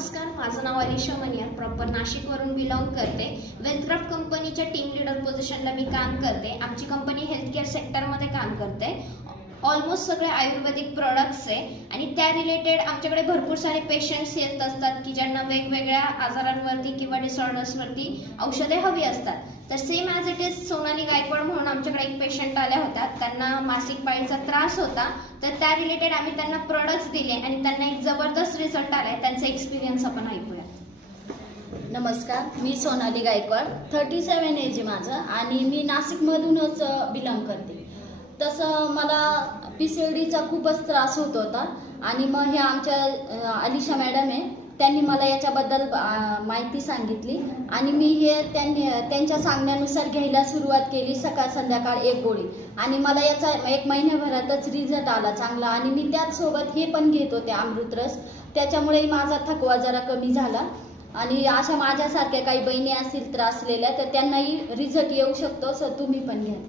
नमस्कार, माझं नाव Alisha Maniyar, proper नाशिकवरून belong करते. वेलक्राफ्ट कंपनीच्या टीम लीडर पोझिशनला मी काम करते. आमची कंपनी हेल्थकेअर सेक्टरमध्ये काम करते. ऑलमोस्ट सगळे आयुर्वेदिक प्रोडक्ट्स आहे आणि त्या रिलेटेड आमच्याकडे भरपूर सारे पेशंट्स येत असतात की ज्यांना वेगवेगळ्या आजारांवरती किंवा डिसऑर्डर्सवरती औषधे हवी असतात. तर same as it is Sonali Gaikwad म्हणून आमच्याकडे एक पेशंट आल्या होत्या. त्यांना मासिक पाळीचा त्रास होता, तर त्या रिलेटेड आम्ही त्यांना प्रोडक्ट्स दिले आणि त्यांना एक जबरदस्त रिझल्ट आलाय. त्यांचा एक्सपिरियन्स आपण ऐकूया. नमस्कार, मी सोनाली गायकवाड. 37 एज आहे माझं आणि मी नाशिकमधूनच बिलॉंग करते. तसं मला PCODचा खूपच त्रास होत होता आणि मग हे आमच्या अलिशा मॅडम आहे, त्यांनी मला याच्याबद्दल माहिती सांगितली आणि मी हे त्यांच्या सांगण्यानुसार घ्यायला सुरुवात केली. सकाळ संध्याकाळ एक गोळी आणि मला याचा 1 महिन्याभरातच रिझल्ट आला चांगला. आणि मी त्याचसोबत हे पण घेत होते अमृतरस, त्याच्यामुळे माझा थकवा जरा कमी झाला. आणि अशा माझ्यासारख्या काही बहिणी असतील त्रासलेल्या तर त्यांनाही रिझल्ट येऊ शकतो, सो तुम्ही पण घ्या.